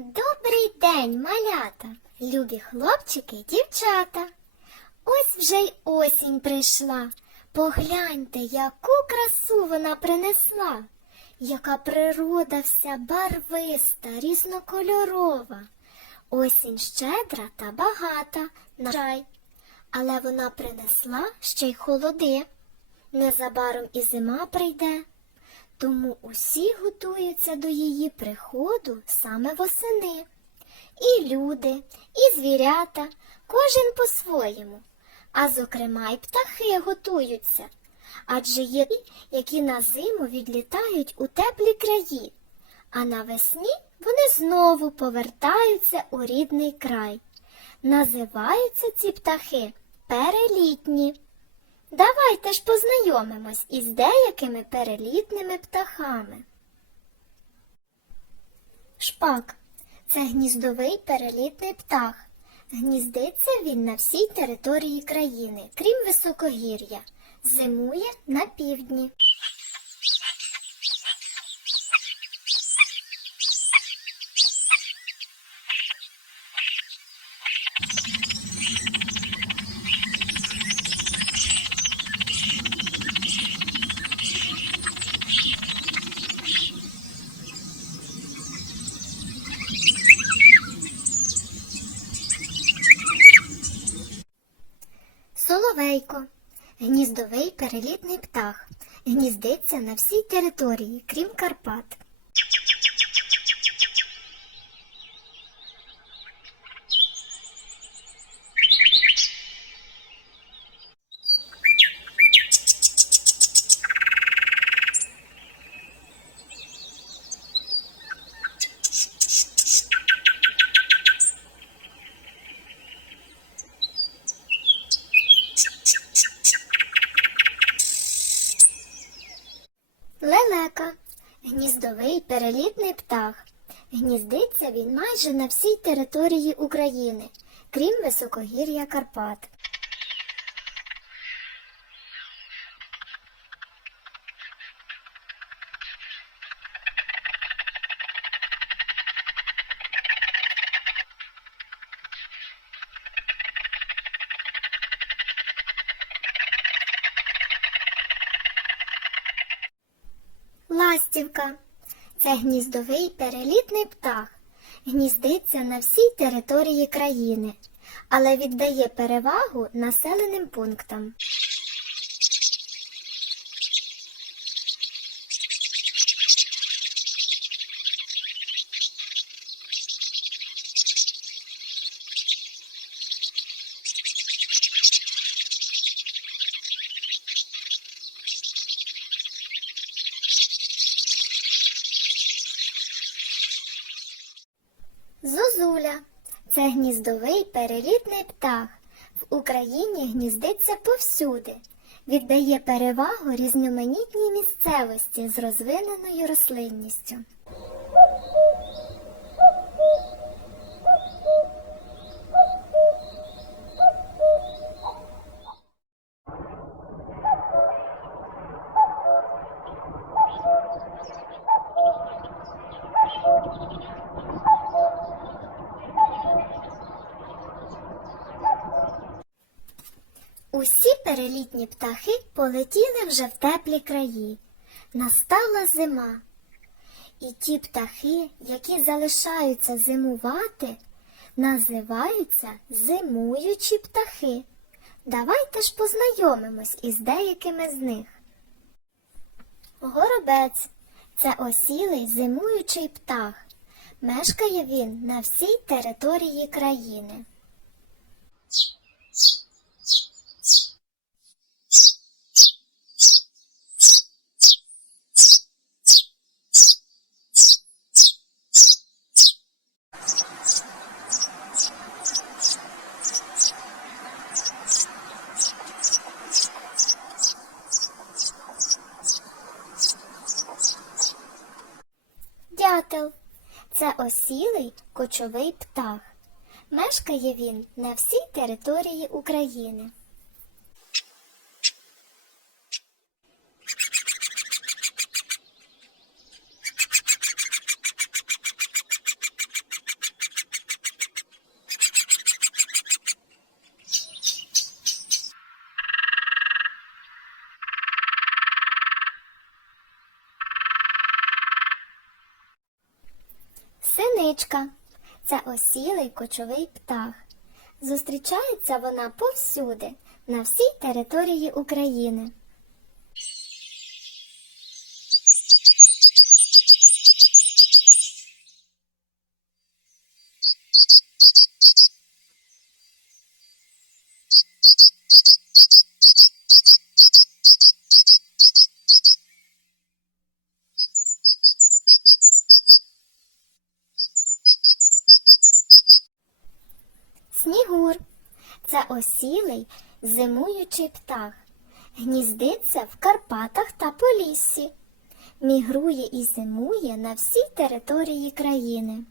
Добрий день, малята, любі хлопчики й дівчата. Ось вже й осінь прийшла. Погляньте, яку красу вона принесла, яка природа вся барвиста, різнокольорова. Осінь щедра та багата, на жаль, але вона принесла ще й холоди. Незабаром і зима прийде. Тому усі готуються до її приходу саме восени. І люди, і звірята, кожен по-своєму. А зокрема й птахи готуються. Адже є ті, які на зиму відлітають у теплі краї, а навесні вони знову повертаються у рідний край. Називаються ці птахи перелітні. Давайте ж познайомимось із деякими перелітними птахами. Шпак це гніздовий перелітний птах. Гніздиться він на всій території країни, крім високогір'я. Зимує на півдні. Перелітний птах. Гніздиться на всій території, крім Карпат. Лелека гніздовий перелітний птах. Гніздиться він майже на всій території України, крім високогір'я Карпат. Ластівка це гніздовий перелітний птах. Гніздиться на всій території країни, але віддає перевагу населеним пунктам. Це гніздовий перелітний птах. В Україні гніздиться повсюди. Віддає перевагу різноманітній місцевості з розвиненою рослинністю. Усі перелітні птахи полетіли вже в теплі краї. Настала зима. І ті птахи, які залишаються зимувати, називаються зимуючі птахи. Давайте ж познайомимось із деякими з них. Горобець це осілий зимуючий птах. Мешкає він на всій території країни. Дятел це кочовий птах. Мешкає він на всій території України. Сорочка це осілий кочовий птах. Зустрічається вона повсюди, на всій території України. Снігур це осілий зимуючий птах. Гніздиться в Карпатах та Поліссі. Мігрує і зимує на всій території країни.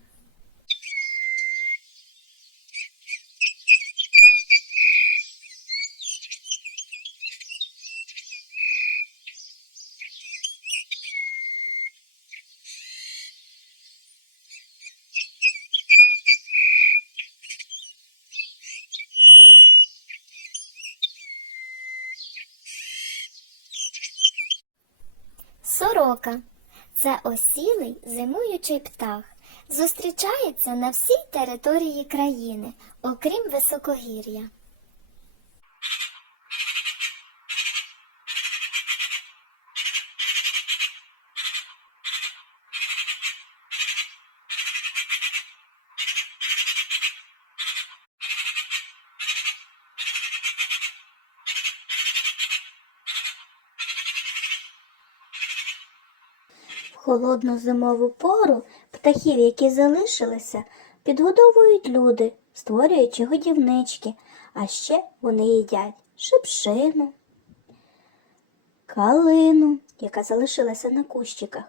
Сорока це осілий зимуючий птах. Зустрічається на всій території країни, окрім високогір'я. Холодну зимову пору птахів, які залишилися, підгодовують люди, створюючи годівнички, а ще вони їдять шипшину, калину, яка залишилася на кущиках,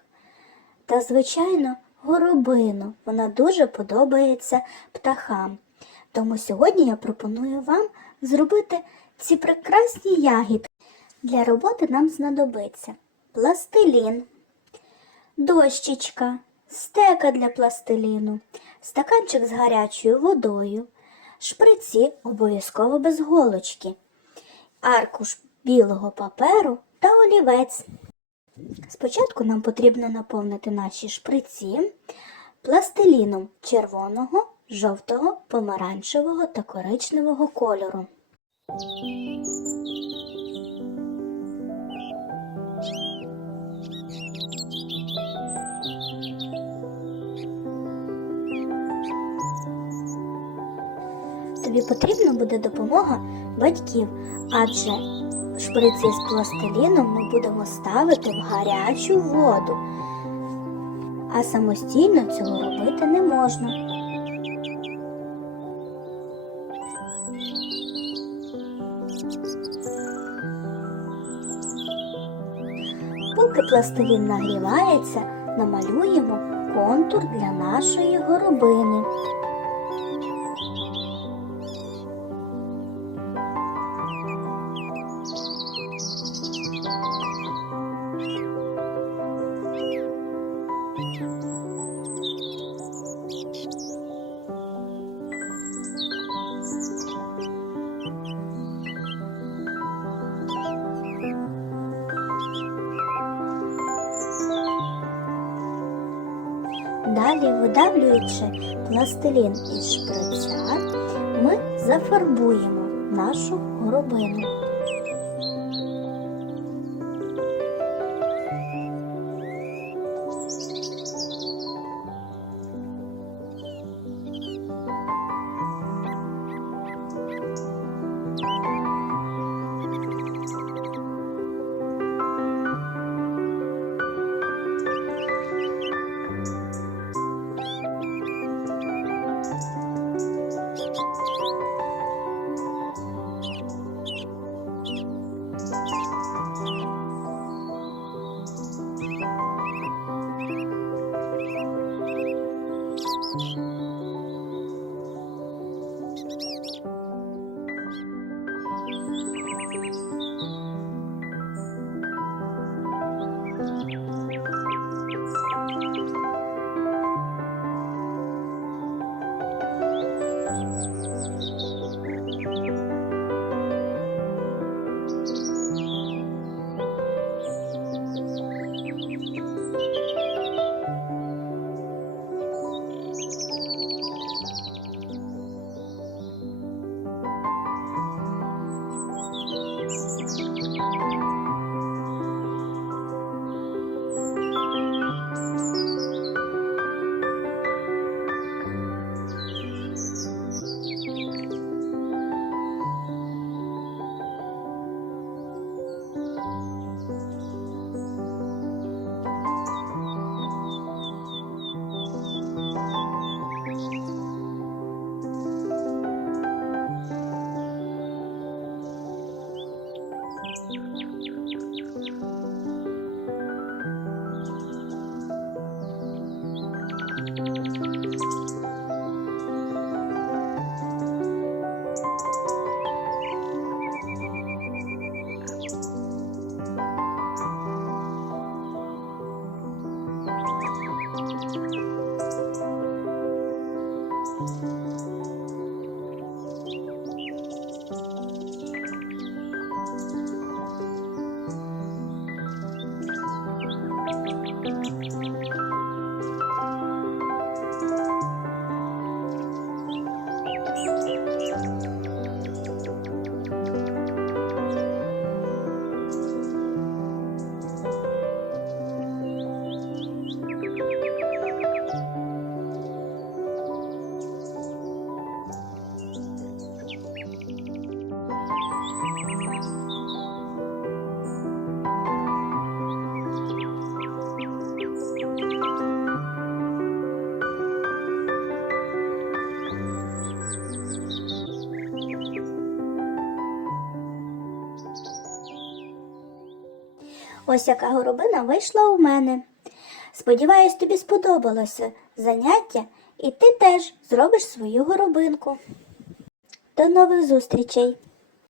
та, звичайно, горобину. Вона дуже подобається птахам. Тому сьогодні я пропоную вам зробити ці прекрасні ягідки. Для роботи нам знадобиться пластилін, дощечка, стека для пластиліну, стаканчик з гарячою водою, шприці обов'язково без голочки, аркуш білого паперу та олівець. Спочатку нам потрібно наповнити наші шприці пластиліном червоного, жовтого, помаранчевого та коричневого кольору. Тобі потрібна буде допомога батьків, адже шприці з пластиліном ми будемо ставити в гарячу воду, а самостійно цього робити не можна. Поки пластилін нагрівається, намалюємо контур для нашої горобини. Далі, видавлюючи пластилін із шприця, ми зафарбуємо нашу горобину. Ось яка горобина вийшла у мене. Сподіваюсь, тобі сподобалося заняття, і ти теж зробиш свою горобинку. До нових зустрічей!